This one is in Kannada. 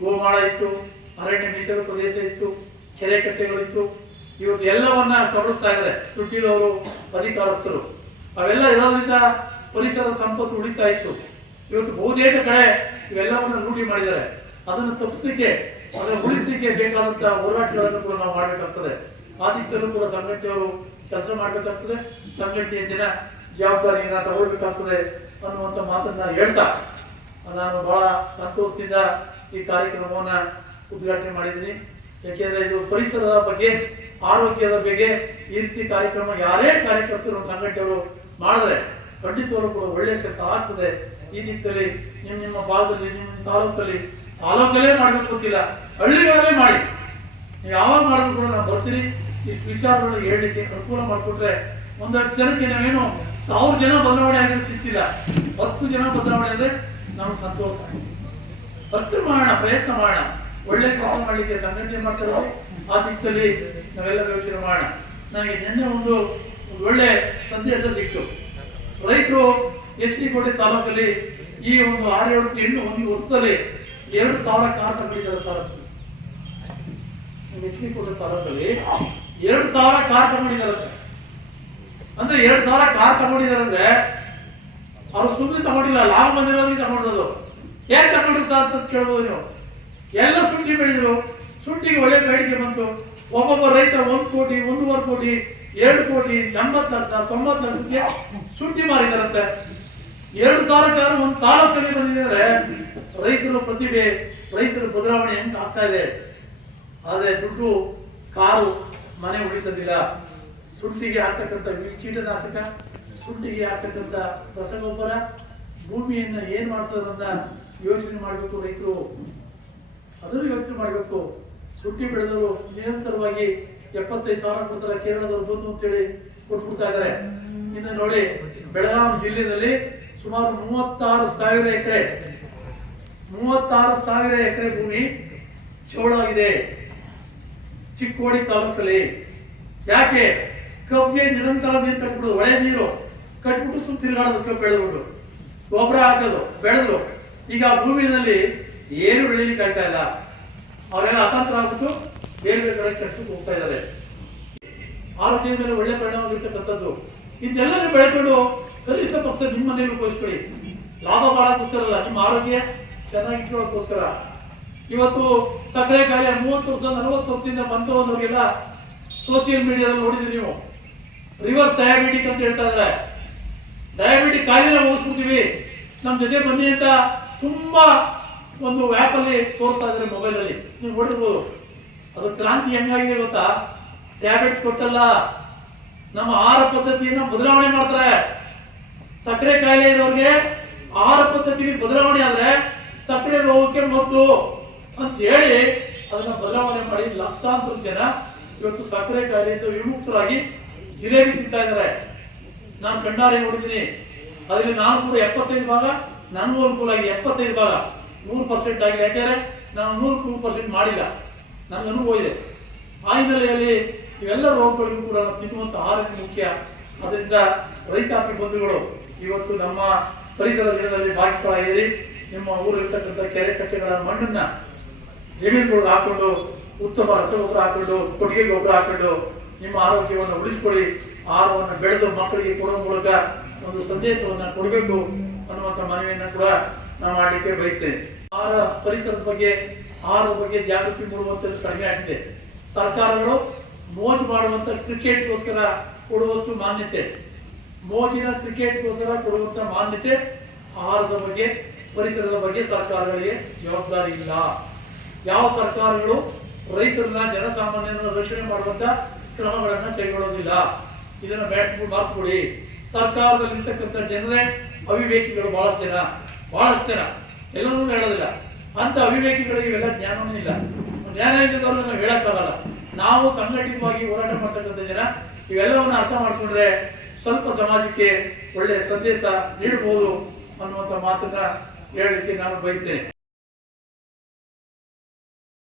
ಗೋಮಾಳ ಇತ್ತು, ಅರಣ್ಯ ಮೀಸಲು ಪ್ರದೇಶ ಇತ್ತು, ಕೆರೆ ಕಟ್ಟೆಗಳಿತ್ತು ಇವತ್ತು ಎಲ್ಲವನ್ನ ಕಬಳಿಸ್ತಾ ಇದ್ದಾರೆ ದುಡ್ಡಿರೋರು ಅಧಿಕಾರಸ್ಥರು. ಅವೆಲ್ಲ ಇರೋದ್ರಿಂದ ಪರಿಸರದ ಸಂಪತ್ತು ಉಳಿತಾ ಇತ್ತು. ಇವತ್ತು ಬಹುತೇಕ ಕಡೆ ಇವೆಲ್ಲವನ್ನ ಲೂಟಿ ಮಾಡಿದ್ದಾರೆ. ಅದನ್ನು ತಪ್ಪಿಸಲಿಕ್ಕೆ, ಅದನ್ನು ಉಳಿಸಲಿಕ್ಕೆ ಬೇಕಾದಂತಹ ಹೋರಾಟಗಳನ್ನು ಕೂಡ ನಾವು ಮಾಡಬೇಕಾಗ್ತದೆ. ಆ ದಿಕ್ಕಲ್ಲೂ ಕೂಡ ಸಂಘಟನೆಯವರು ಕೆಲಸ ಮಾಡಬೇಕಾಗ್ತದೆ. ಸಂಘಟನೆಯ ಜನ ಜವಾಬ್ದಾರಿಯನ್ನು ತಗೊಳ್ಬೇಕಾಗ್ತದೆ ಅನ್ನುವಂಥ ಮಾತನ್ನ ಹೇಳ್ತಾ, ನಾನು ಬಹಳ ಸಂತೋಷದಿಂದ ಈ ಕಾರ್ಯಕ್ರಮವನ್ನ ಉದ್ಘಾಟನೆ ಮಾಡಿದ್ದೀನಿ. ಯಾಕೆಂದ್ರೆ ಇದು ಪರಿಸರದ ಬಗ್ಗೆ, ಆರೋಗ್ಯದ ಬಗ್ಗೆ ಈ ರೀತಿ ಕಾರ್ಯಕ್ರಮ ಯಾರೇ ಕಾರ್ಯಕರ್ತರು ನಮ್ಮ ಸಂಘಟನೆಯವರು ಮಾಡಿದ್ರೆ ಖಂಡಿತವಾಗ್ಲೂ ಕೂಡ ಒಳ್ಳೆಯ ಕೆಲಸ ಆಗ್ತದೆ. ಈ ನಿಟ್ಟಿನಲ್ಲಿ ನಿಮ್ಮ ನಿಮ್ಮ ಭಾಗದಲ್ಲಿ ನಿಮ್ಮ ತಾಲೂಕಲ್ಲಿ ತಾಲೂಕಲ್ಲೇ ಮಾಡಬೇಕು ಗೊತ್ತಿಲ್ಲ. ಹಳ್ಳಿಗಳಲ್ಲೇ ಮಾಡಿ. ನೀವು ಯಾವಾಗ ಮಾಡಿದ್ರು ಕೂಡ ನಾವು ಬರ್ತೀರಿ. ಇಷ್ಟು ವಿಚಾರಗಳನ್ನ ಹೇಳಲಿಕ್ಕೆ ಅನುಕೂಲ ಮಾಡಿಕೊಟ್ರೆ ಒಂದಷ್ಟು ಜನಕ್ಕೆ ನಾವೇನು ಸಾವಿರ ಜನ ಬದಲಾವಣೆ ಆಗಿರೋ ಸಿಕ್ಕಿಲ್ಲ ಹತ್ತು ಜನ ಬದಲಾವಣೆ ಅಂದರೆ ನಮ್ಗೆ ಸಂತೋಷ ಅಷ್ಟು ಮಾಡೋಣ, ಪ್ರಯತ್ನ ಮಾಡೋಣ. ಒಳ್ಳೆ ಕೆಲಸ ಮಾಡಲಿಕ್ಕೆ ಸಂಘಟನೆ ಮಾಡ್ತಾರೆ, ಆ ದಿಕ್ಕಲ್ಲಿ ನಾವೆಲ್ಲ ಯೋಚನೆ ಮಾಡೋಣ. ನನಗೆ ನಿನ್ನೆ ಒಂದು ಒಳ್ಳೆ ಸಂದೇಶ ಸಿಕ್ತು. ರೈತರು ಎಚ್ ಡಿ ಕೋಟೆ ತಾಲೂಕಲ್ಲಿ ಈ ಒಂದು ಆರು ಏಳು ಹೆಣ್ಣು ಒಂದು ವರ್ಷದಲ್ಲಿ ಎರಡು ಸಾವಿರ ಕಾರ್ ತಗೊಂಡಿದ್ದಾರೆ ಸರ್. ಎಚ್ ಡಿ ಕೋಟೆ ತಾಲೂಕಲ್ಲಿ ಎರಡು ಸಾವಿರ ಕಾರ್ ತಗೊಂಡಿದ್ದಾರೆ ಅಂದ್ರೆ ಎರಡು ಸಾವಿರ ಕಾರ್ ತಗೊಂಡಿದ್ದಾರೆ ಅಂದ್ರೆ ಅವ್ರು ಸುಮ್ಮನೆ ತಗೊಂಡಿಲ್ಲ, ಲಾಭ ಬಂದಿರೋದ್ರಿಗೆ ತಗೊಂಡಿರೋದು ಹೇಗೆ ತಗೊಂಡ್ರು ಸರ್ ಅಂತ ಕೇಳ್ಬೋದು ನೀವು? ಎಲ್ಲ ಶುಂಠಿ ಬೆಳೆದ್ರು ಶುಂಠಿಗೆ ಒಳ್ಳೆ ಬೇಡಿಕೆ ಬಂತು. ಒಬ್ಬೊಬ್ಬ ರೈತ ಒಂದು ಕೋಟಿ, ಒಂದೂವರೆ ಕೋಟಿ, ಎರಡು ಕೋಟಿ, ಎಂಬತ್ತು ಲಕ್ಷ, ತೊಂಬತ್ತು ಲಕ್ಷಕ್ಕೆ ಶುಂಠಿ ಮಾರಿದಾರಂತೆ ಎರಡು ಸಾವಿರ ಒಂದು ತಾಲೂಕಲ್ಲಿ ಬಂದಿದ್ದಾರೆ ರೈತರ ಪ್ರತಿಭೆ, ರೈತರ ಬದಲಾವಣೆ ಹೆಂಗೆ ಆಗ್ತಾ ಇದೆ? ಆದ್ರೆ ದುಡ್ಡು, ಕಾರು, ಮನೆ ಉಳಿಸೋದಿಲ್ಲ. ಶುಂಠಿಗೆ ಹಾಕ್ತಕ್ಕಂಥ ಕೀಟನಾಶಕ ಶುಂಠಿಗೆ ಹಾಕ್ತಕ್ಕಂಥ ರಸಗೊಬ್ಬರ ಭೂಮಿಯನ್ನ ಏನು ಮಾಡ್ತಾರೆ ಅಂತ ಯೋಚನೆ ಮಾಡಬೇಕು ರೈತರು. ಅದನ್ನು ಯೋಚನೆ ಮಾಡಬೇಕು. ಸುಟ್ಟಿ ಬೆಳೆದವರು ನಿರಂತರವಾಗಿ ಎಪ್ಪತ್ತೈದು ಸಾವಿರ ಕೊಡ್ತಾರೆ, ಕೇರಳದವರು ಬಂದು ಅಂತೇಳಿ ಕೊಟ್ಬಿಡ್ತಾ ಇದ್ದಾರೆ ಇನ್ನು ನೋಡಿ ಬೆಳಗಾವಿ ಜಿಲ್ಲೆಯಲ್ಲಿ ಸುಮಾರು ಮೂವತ್ತಾರು ಸಾವಿರ ಎಕರೆ, ಮೂವತ್ತಾರು ಸಾವಿರ ಎಕರೆ ಭೂಮಿ ಚೌಳಾಗಿದೆ. ಚಿಕ್ಕೋಡಿ ತಾಲೂಕಲ್ಲಿ. ಯಾಕೆ? ಕಬ್ಬಿಗೆ ನಿರಂತರ ನೀರು ಕಟ್ಬಿಡು ಹೊಳೆ ನೀರು. ಕಟ್ಬಿಟ್ಟು ಸುತ್ತ ತಿರುಗಾಡೋದು ಕಬ್ಬು ಬೆಳೆದ್ಬಿಟ್ಟು ಗೊಬ್ಬರ ಹಾಕೋದು ಬೆಳೆದ್ರು ಈಗ ಆ ಭೂಮಿನಲ್ಲಿ ಏನು ಬೆಳೀಲಿಕ್ಕೆ ಆಗ್ತಾ ಇಲ್ಲ? ಅವರೆಲ್ಲ ಅತಂತ್ರ ಆಗ್ಬಿಟ್ಟು ಬೇರೆ ಬೇರೆ ಕಡೆ ಕೆಲಸಕ್ಕೆ ಹೋಗ್ತಾ ಇದ್ದಾರೆ. ಆರೋಗ್ಯದ ಮೇಲೆ ಒಳ್ಳೆ ಪರಿಣಾಮ ಬೀರ್ತಕ್ಕಂಥದ್ದು. ಇದೆಲ್ಲ ಬೆಳೆಕೊಂಡು ಕನಿಷ್ಠ ಪಕ್ಷ ನಿಮ್ಮ ಮನೇಲಿ ಉಪಯೋಗಿಸ್ಕೊಳ್ಳಿ. ಲಾಭ ಮಾಡೋಕ್ಕೋಸ್ಕರ ಅಲ್ಲ, ನಿಮ್ಮ ಆರೋಗ್ಯ ಚೆನ್ನಾಗಿಟ್ಕೊಳ್ಳೋಕ್ಕೋಸ್ಕರ. ಇವತ್ತು ಸಕ್ಕರೆ ಕಾಯಿಲೆ ಮೂವತ್ತು ವರ್ಷ, ನಲವತ್ತು ವರ್ಷದಿಂದ ಬಂದವನ್ನವರಿಗೆಲ್ಲ ಸೋಷಿಯಲ್ ಮೀಡಿಯಾದಲ್ಲಿ ನೋಡಿದ್ರಿ ನೀವು. ರಿವರ್ಸ್ ಡಯಾಬಿಟಿಕ್ ಅಂತ ಹೇಳ್ತಾ ಇದ್ದಾರೆ. ಡಯಾಬಿಟಿಕ್ ಕಾಯಿಲೆ ಮುಗಿಸ್ಬಿಡ್ತೀವಿ. ನಮ್ಮ ಜೊತೆ ಬನ್ನಿ ಅಂತ ತುಂಬಾ ಒಂದು ಆ್ಯಪ್ ಅಲ್ಲಿ ತೋರ್ತಾ ಇದ್ದಾರೆ ಮೊಬೈಲ್ ಅಲ್ಲಿ. ನೀವು ನೋಡಿರ್ಬೋದು. ಅದು ಕ್ರಾಂತಿ ಹೆಂಗಾಗಿದೆ ಗೊತ್ತಾ? ಟ್ಯಾಬ್ಲೆಟ್ಸ್ ಕೊಟ್ಟಲ್ಲ ನಮ್ಮ ಆಹಾರ ಪದ್ಧತಿಯನ್ನು ಬದಲಾವಣೆ ಮಾಡ್ತಾರೆ. ಸಕ್ಕರೆ ಕಾಯಿಲೆ ಇರೋರಿಗೆ ಆಹಾರ ಪದ್ಧತಿ ಬದಲಾವಣೆ ಆದರೆ ಸಕ್ಕರೆ ರೋಗಕ್ಕೆ ಮದ್ದು ಅಂತ ಹೇಳಿ ಅದನ್ನ ಬದಲಾವಣೆ ಮಾಡಿ ಲಕ್ಷಾಂತರ ಜನ ಇವತ್ತು ಸಕ್ಕರೆ ಕಾಯಿಲೆಯಿಂದ ವಿಮುಕ್ತರಾಗಿ ಜಿಲೇಬಿ ತಿಂತಾ ಇದ್ದಾರೆ. ನಾನು ಕಣ್ಣಾರೆ ನೋಡಿದ್ದೀನಿ ಅದರಲ್ಲಿ ನಾನು ಕೂಡ ಎಪ್ಪತ್ತೈದು ಭಾಗ, ನನಗೂ ಅನುಕೂಲ ಆಗಿದೆ ಎಪ್ಪತ್ತೈದು ಭಾಗ. ನೂರು ಪರ್ಸೆಂಟ್ ಆಗಿದೆ. ಯಾಕೆಂದರೆ ನಾನು ನೂರು ನೂರು ಪರ್ಸೆಂಟ್ ಮಾಡಿಲ್ಲ. ನನಗೆ ಅನುಭವ ಇದೆ. ಆ ಹಿನ್ನೆಲೆಯಲ್ಲಿ ಇವೆಲ್ಲ ರೋಗಗಳಿಗೂ ಕೂಡ ನಾವು ತಿನ್ನುವಂಥ ಆಹಾರಕ್ಕೆ ಮುಖ್ಯ. ಅದರಿಂದ ರೈತಾಪಿ ಬಂಧುಗಳು, ಇವತ್ತು ನಮ್ಮ ಪರಿಸರ ದಿನದಲ್ಲಿ ಭಾಗಿಗಳಾಗಿರಿ ನಿಮ್ಮ ಊರಲ್ಲಿರ್ತಕ್ಕಂಥ ಕೆರೆ ಕಟ್ಟೆಗಳ ಮಣ್ಣನ್ನ ಜಮೀನುಗಳು ಹಾಕೊಂಡು, ಉತ್ತಮ ರಸಗೊಬ್ಬರ ಹಾಕೊಂಡು, ಕೊಟ್ಟಿಗೆ ಗೊಬ್ಬರ ಹಾಕೊಂಡು ನಿಮ್ಮ ಆರೋಗ್ಯವನ್ನು ಉಳಿಸ್ಕೊಳ್ಳಿ. ಆಹಾರವನ್ನು ಬೆಳೆದು ಮಕ್ಕಳಿಗೆ ಕೊಡೋ ಮೂಲಕ ಒಂದು ಸಂದೇಶವನ್ನು ಕೊಡಬೇಕು ಅನ್ನುವಂಥ ಮನವಿಯನ್ನು ಕೂಡ ನಾವು ಮಾಡಲಿಕ್ಕೆ ಬಯಸ್ತೇನೆ. ಆಹಾರ ಪರಿಸರದ ಬಗ್ಗೆ, ಆಹಾರದ ಬಗ್ಗೆ ಜಾಗೃತಿ ಮೂಡುವಂಥದ್ದು ಕಡಿಮೆ ಆಗಿದೆ. ಸರ್ಕಾರಗಳು ಮೋಜು ಮಾಡುವಂತ ಕ್ರಿಕೆಟ್ಗೋಸ್ಕರ ಕೊಡುವಷ್ಟು ಮಾನ್ಯತೆ. ಮೋಜಿನ ಕ್ರಿಕೆಟ್ಗೋಸ್ಕರ ಕೊಡುವಂತ ಮಾನ್ಯತೆ ಆಹಾರದ ಬಗ್ಗೆ, ಪರಿಸರದ ಬಗ್ಗೆ ಸರ್ಕಾರಗಳಿಗೆ ಜವಾಬ್ದಾರಿ ಇಲ್ಲ. ಯಾವ ಸರ್ಕಾರಗಳು ರೈತರನ್ನ ಜನಸಾಮಾನ್ಯರನ್ನ ರಕ್ಷಣೆ ಮಾಡುವಂತ ಕ್ರಮಗಳನ್ನ ಕೈಗೊಳ್ಳೋದಿಲ್ಲ. ಇದನ್ನ ಬ್ಯಾಟ್ ಮಾಡ್ಕೊಡಿ ಸರ್ಕಾರದಲ್ಲಿ ಇರ್ತಕ್ಕಂಥ ಜನರೇ ಅವಿವೇಕಿಗಳು ಭಾಳಷ್ಟು ಜನ ಭಾಳಷ್ಟು ಜನ. ಎಲ್ಲರೂ ಹೇಳೋದಿಲ್ಲ. ಅಂತ ಅವಿವೇಕಿಗಳಿಗೆ ಇವೆಲ್ಲ ಜ್ಞಾನವೂ ಇಲ್ಲ. ಜ್ಞಾನ ಇಲ್ಲದವ್ರು ನಾವು ಹೇಳಕ್ಕಾಗಲ್ಲ. ನಾವು ಸಂಘಟಿತವಾಗಿ ಹೋರಾಟ ಮಾಡ್ತಕ್ಕಂಥ ಜನ, ಇವೆಲ್ಲವನ್ನ ಅರ್ಥ ಮಾಡಿಕೊಂಡ್ರೆ ಸ್ವಲ್ಪ ಸಮಾಜಕ್ಕೆ ಒಳ್ಳೆಯ ಸಂದೇಶ ನೀಡಬಹುದು ಅನ್ನುವಂಥ ಮಾತನ್ನ ಹೇಳಲಿಕ್ಕೆ ನಾನು ಬಯಸ್ತೇನೆ.